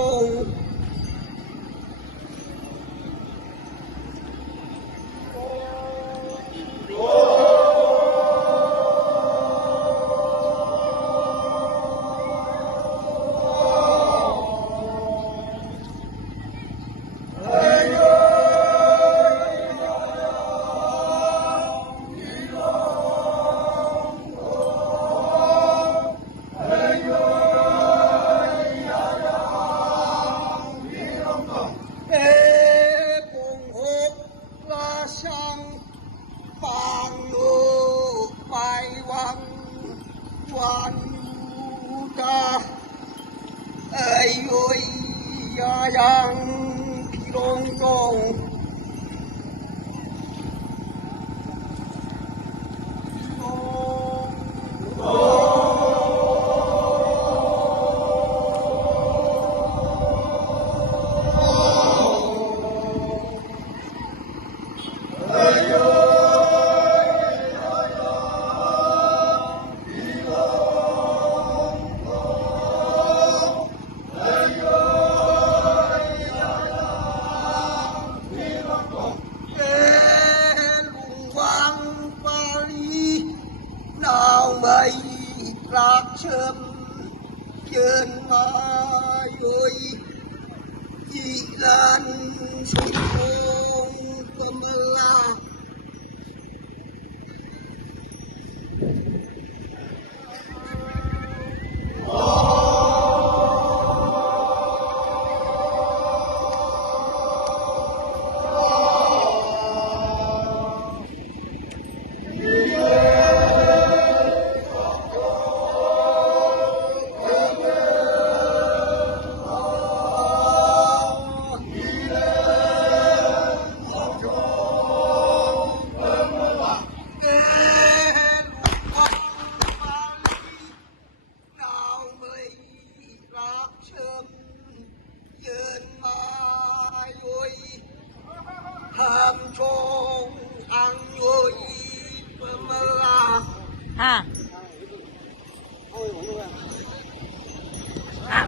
trùngวันกาเอ้ยโอ้ยยายังพี่ลงลงmây rạc châm chân mây dị lan sụt hông cầm la tham trông ăn ơi mơ la ha